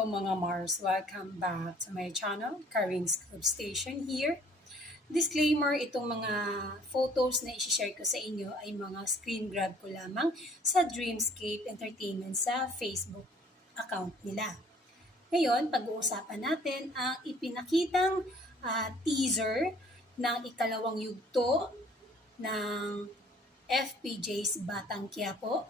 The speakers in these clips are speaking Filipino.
Mga Mars! Welcome back to my channel, Karin's Club Station here. Disclaimer, itong mga photos na isi-share ko sa inyo ay mga screen grab ko lamang sa Dreamscape Entertainment sa Facebook account nila. Ngayon, pag-uusapan natin ang ipinakitang ah, teaser ng ikalawang yugto ng FPJ's Batang Quiapo.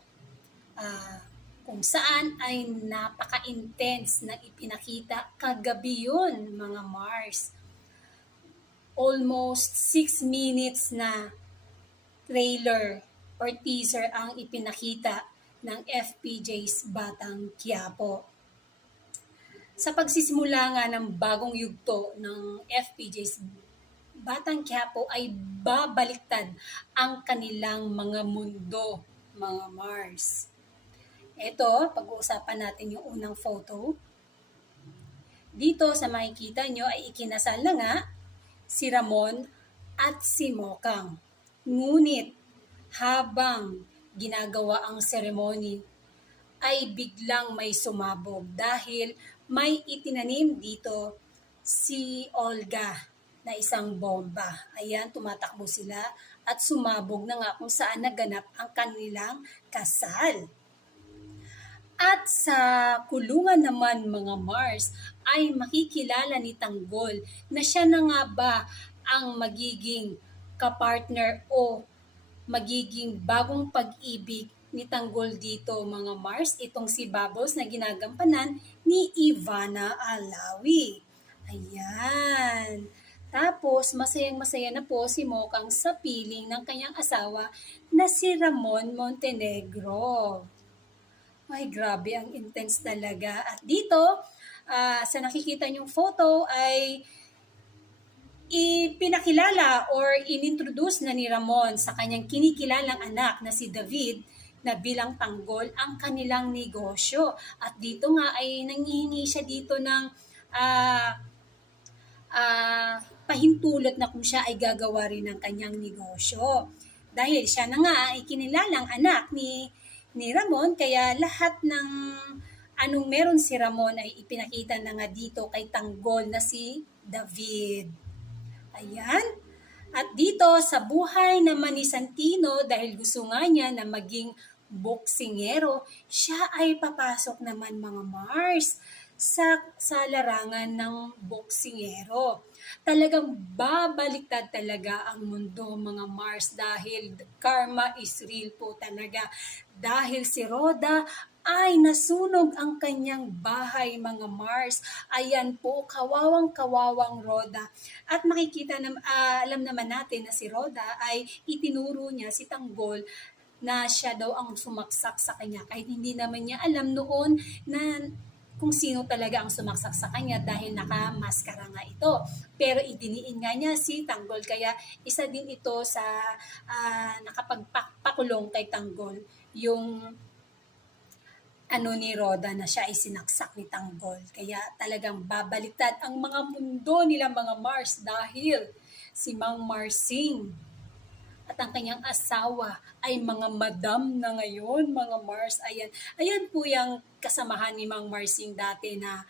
Ah, kung saan ay napaka-intense na ipinakita kagabi yun, mga Mars. Almost 6 minutes na trailer or teaser ang ipinakita ng FPJ's Batang Quiapo. Sa pagsisimula nga ng bagong yugto ng FPJ's Batang Quiapo ay babaliktad ang kanilang mga mundo, mga Mars. Ito, pag-uusapan natin yung unang photo. Dito sa makikita nyo ay ikinasal na nga si Ramon at si Mokang. Ngunit habang ginagawa ang seremony ay biglang may sumabog dahil may itinanim dito si Olga na isang bomba. Ayan, tumatakbo sila at sumabog na nga kung saan naganap ang kanilang kasal. At sa kulungan naman mga Mars ay makikilala ni Tanggol na siya na nga ba ang magiging kapartner o magiging bagong pag-ibig ni Tanggol dito mga Mars itong si Bubbles na ginagampanan ni Ivana Alawi. Ayan. Tapos, masayang masaya na po si Mokang sa piling ng kanyang asawa na si Ramon Montenegro. Ay, grabe, ang intense talaga. At dito, ah, sa nakikita niyong photo ay ipinakilala or inintroduce na ni Ramon sa kanyang kinikilalang anak na si David na bilang tanggol ang kanilang negosyo. At dito nga ay nangihingi siya dito ng ah, ah, pahintulot na kung siya ay gagawa rin ng kanyang negosyo. Dahil siya na nga ay kinilalang anak ni ni Ramon kaya lahat ng anong meron si Ramon ay ipinakita na nga dito kay Tanggol na si David. Ayan. At dito sa buhay naman ni Santino dahil gusto nga niya na maging boksingero, siya ay papasok naman mga Mars sa sa larangan ng boksingero. Talagang babaliktad talaga ang mundo mga Mars dahil karma is real po talaga. Dahil si Roda ay nasunog ang kanyang bahay mga Mars. Ayan po, kawawang kawawang Roda. At makikita na, ah, alam naman natin na si Roda ay itinuro niya si Tanggol na siya daw ang sumaksak sa kanya kahit hindi naman niya alam noon na kung sino talaga ang sumaksak sa kanya dahil nakamaskara nga ito. Pero idiniin nga niya si Tanggol kaya isa din ito sa ah, nakapagpakulong kay Tanggol yung ano ni Roda na siya ay sinaksak ni Tanggol. Kaya talagang babaliktad ang mga mundo nila mga Mars dahil si Mang Marsing at ang kanyang asawa ay mga madam na ngayon, mga Mars. Ayan, ayan po yung kasamahan ni Mang Marsing dati na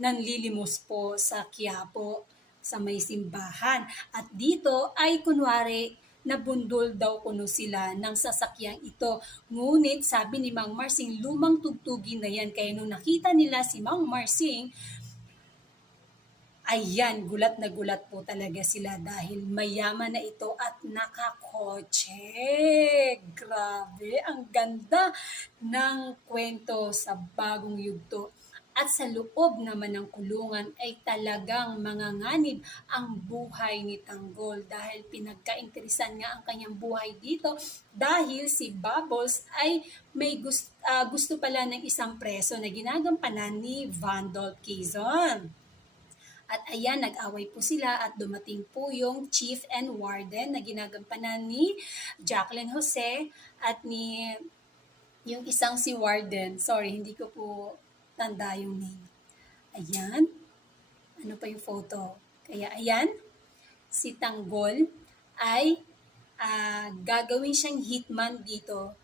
nanlilimos po sa Quiapo sa may simbahan. At dito ay kunwari nabundol daw kuno sila ng sasakyang ito. Ngunit sabi ni Mang Marsing, lumang tugtugin na yan. Kaya nung nakita nila si Mang Marsing, Ayan, gulat na gulat po talaga sila dahil mayaman na ito at nakakotse. Grabe, ang ganda ng kwento sa bagong yugto. At sa loob naman ng kulungan ay talagang manganganib ang buhay ni Tanggol dahil pinagkainteresan nga ang kanyang buhay dito dahil si Bubbles ay may gusto, gusto pala ng isang preso na ginagampanan ni Vandal Quezon. At ayan, nag-away po sila at dumating po yung chief and warden na ginagampanan ni Jacqueline Jose at ni yung isang si warden. Sorry, hindi ko po tanda yung name. Ayan. Ano pa yung photo? Kaya ayan, si Tanggol ay ah, gagawin siyang hitman dito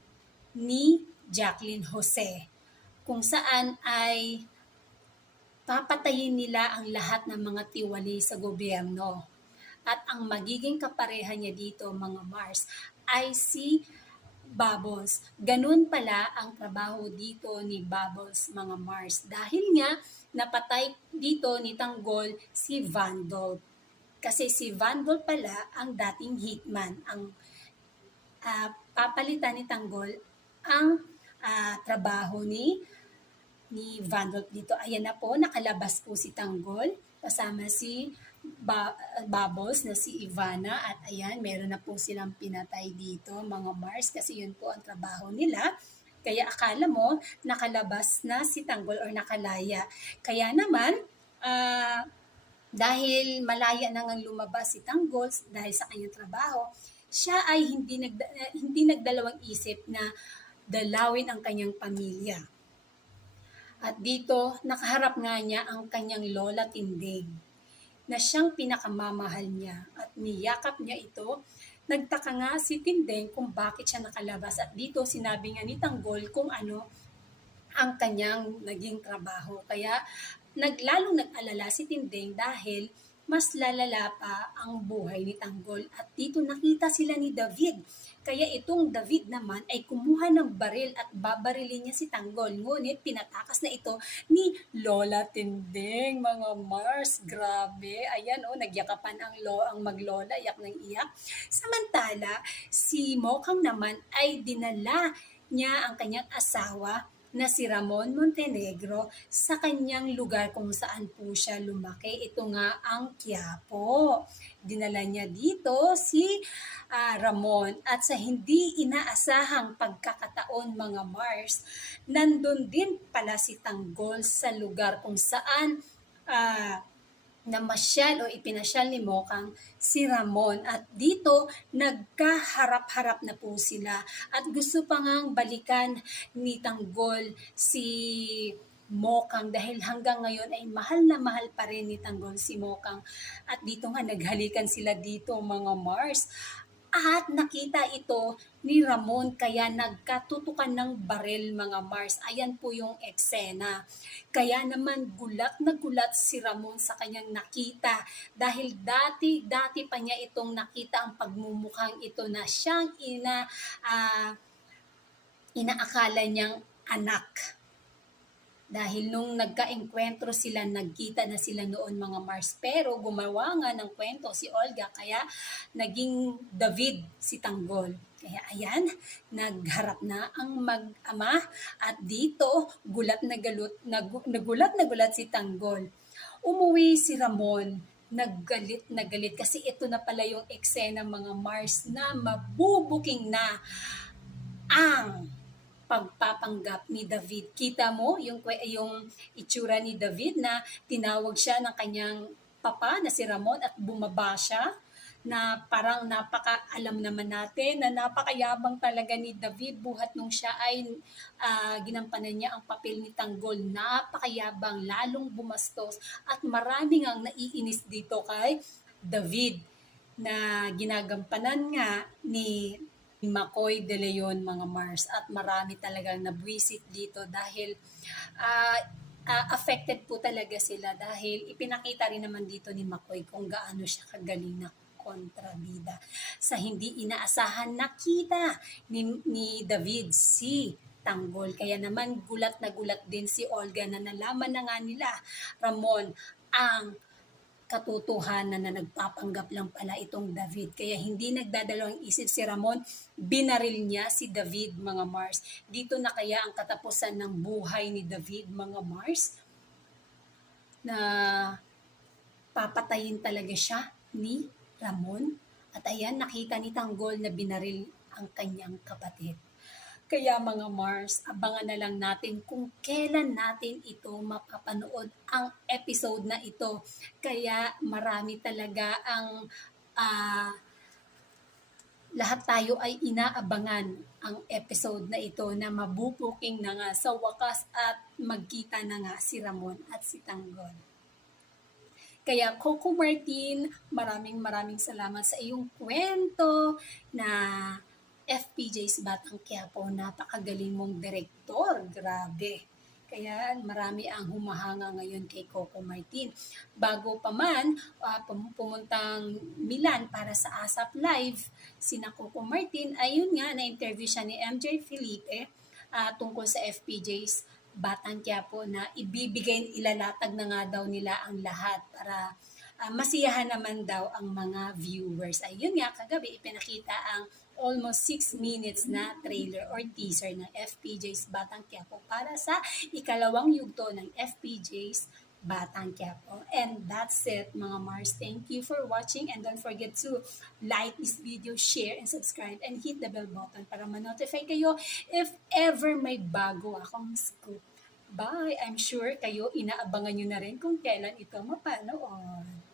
ni Jacqueline Jose. Kung saan ay papatayin nila ang lahat ng mga tiwali sa gobyerno. At ang magiging kapareha niya dito, mga Mars, ay si Bubbles. Ganun pala ang trabaho dito ni Bubbles, mga Mars. Dahil nga, napatay dito ni Tanggol si Vandal. Kasi si Vandal pala ang dating hitman, ang ah, papalitan ni Tanggol ang ah, trabaho ni ni Vandal dito. Ayan na po, nakalabas po si Tanggol kasama si ba- Bubbles na si Ivana at ayan, meron na po silang pinatay dito mga Mars kasi yun po ang trabaho nila. Kaya akala mo nakalabas na si Tanggol or nakalaya. Kaya naman, ah, dahil malaya na ngang lumabas si Tanggol dahil sa kanyang trabaho, siya ay hindi nag hindi nagdalawang isip na dalawin ang kanyang pamilya. At dito, nakaharap nga niya ang kanyang lola Tindig na siyang pinakamamahal niya at niyakap niya ito. Nagtaka nga si Tindeng kung bakit siya nakalabas at dito sinabi nga ni Tanggol kung ano ang kanyang naging trabaho. Kaya naglalong nag-alala si Tindeng dahil mas lalala pa ang buhay ni Tanggol at dito nakita sila ni David. Kaya itong David naman ay kumuha ng baril at babarilin niya si Tanggol. Ngunit pinatakas na ito ni Lola Tinding, mga Mars. Grabe. Ayan oh, nagyakapan ang lo ang maglola, iyak ng iyak. Samantala, si Mokang naman ay dinala niya ang kanyang asawa na si Ramon Montenegro sa kanyang lugar kung saan po siya lumaki. Ito nga ang Quiapo. Dinala niya dito si ah, Ramon at sa hindi inaasahang pagkakataon mga Mars, nandun din pala si Tanggol sa lugar kung saan ah, namasyal o ipinasyal ni Mokang si Ramon. At dito nagkaharap-harap na po sila. At gusto pa ngang balikan ni Tanggol si Mokang dahil hanggang ngayon ay mahal na mahal pa rin ni Tanggol si Mokang. At dito nga naghalikan sila dito mga Mars at nakita ito ni Ramon kaya nagkatutukan ng baril mga Mars. Ayan po yung eksena. Kaya naman gulat na gulat si Ramon sa kanyang nakita dahil dati dati pa niya itong nakita ang pagmumukhang ito na siyang ina ah, inaakala niyang anak. Dahil nung nagka-enkwentro sila, nagkita na sila noon mga Mars. Pero gumawa nga ng kwento si Olga, kaya naging David si Tanggol. Kaya ayan, nagharap na ang mag-ama at dito gulat na galut, nag, nagulat na gulat si Tanggol. Umuwi si Ramon, naggalit na galit kasi ito na pala yung eksena mga Mars na mabubuking na ang pagpapanggap ni David. Kita mo yung yung itsura ni David na tinawag siya ng kanyang papa na si Ramon at bumaba siya na parang napaka alam naman natin na napakayabang talaga ni David buhat nung siya ay ah, ginampanan niya ang papel ni Tanggol napakayabang lalong bumastos at marami ngang naiinis dito kay David na ginagampanan nga ni ni Makoy de Leon mga Mars at marami talagang nabwisit dito dahil ah, ah, affected po talaga sila dahil ipinakita rin naman dito ni Makoy kung gaano siya kagaling na kontrabida. Sa hindi inaasahan nakita ni, ni David si Tanggol. Kaya naman gulat na gulat din si Olga na nalaman na nga nila Ramon ang katotohanan na nagpapanggap lang pala itong David. Kaya hindi nagdadalawang isip si Ramon, binaril niya si David, mga Mars. Dito na kaya ang katapusan ng buhay ni David, mga Mars? Na papatayin talaga siya ni Ramon? At ayan, nakita ni Tanggol na binaril ang kanyang kapatid. Kaya mga Mars, abangan na lang natin kung kailan natin ito mapapanood ang episode na ito. Kaya marami talaga ang ah, lahat tayo ay inaabangan ang episode na ito na mabubuking na nga sa wakas at magkita na nga si Ramon at si Tanggol. Kaya Coco Martin, maraming maraming salamat sa iyong kwento na FPJ's Batang Quiapo. Napakagaling mong direktor. Grabe. Kaya marami ang humahanga ngayon kay Coco Martin. Bago pa man ah, pum- pumuntang Milan para sa ASAP Live, sina Coco Martin, ayun nga, na-interview siya ni MJ Felipe ah, tungkol sa FPJ's Batang Quiapo na ibibigay, ilalatag na nga daw nila ang lahat para ah, masiyahan naman daw ang mga viewers. Ayun nga, kagabi ipinakita ang almost 6 minutes na trailer or teaser ng FPJ's Batang Quiapo para sa ikalawang yugto ng FPJ's Batang Quiapo. And that's it mga Mars. Thank you for watching and don't forget to like this video, share, and subscribe and hit the bell button para ma-notify kayo if ever may bago akong scoop. Bye! I'm sure kayo inaabangan nyo na rin kung kailan ito mapanood.